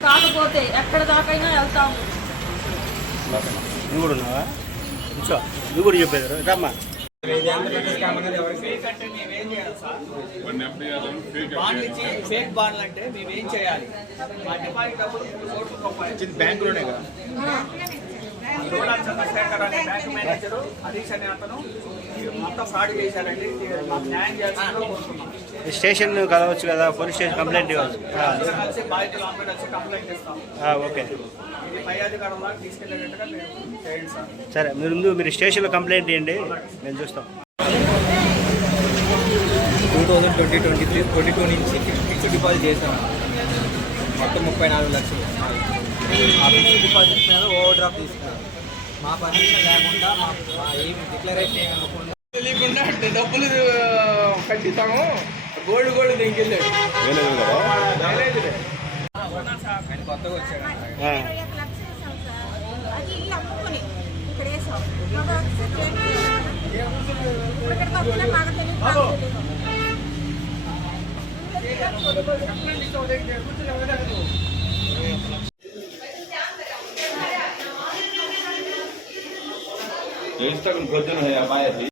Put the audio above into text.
కాకపోతే ఎక్కడ దాకైనా వెళ్తాము. నువ్వు కూడా ఉన్నావా? నువ్వు కూడా చెప్పేదారు రమ్మా. ఫేక్ బాండ్లు అంటే మేము ఏం చేయాలి? మా డిపాజిట్ డబ్బులు బ్యాంకులోనే కదా. చంద్రశేఖర్ అనే బ్యాంక్ మేనేజరు, హరీష్ అనే అతను మొత్తం ఫ్రాడ్ చేశారండి. మాకు న్యాయం చేయాల్సిందిగా కోరుతున్నాం. స్టేషన్ కలవచ్చు కదా, పోలీస్ స్టేషన్ కంప్లైంట్ ఇవ్వచ్చు. కలిసి బాధితులు అందరూ వచ్చి కంప్లైంట్ ఇస్తాం. ఓకే, ఇది పై అధికారం దాకా తీసుకెళ్ళేటట్టుగా మీరు చేయండి సార్. సరే, మీరు స్టేషన్లో కంప్లైంట్ ఇవ్వండి, మేము చూస్తాం. 2022 నుంచి ఫిక్స్డ్ డిపాజిట్ చేశాను. మొత్తం 34 లక్షలు. ఆ ఫిక్స్డ్ డిపాజిట్ మీద ఓవర్ డ్రాఫ్ట్ తీసుకున్నారు. మా పర్మిషన్ లేకుండా ఏమి డిక్లరేషన్ చేయకుండా తెలియకుండా డబ్బులు కట్టిస్తాము. గోల్డ్ దింకెళ్ళాడు. కొత్తగా వచ్చాడు. పొద్దున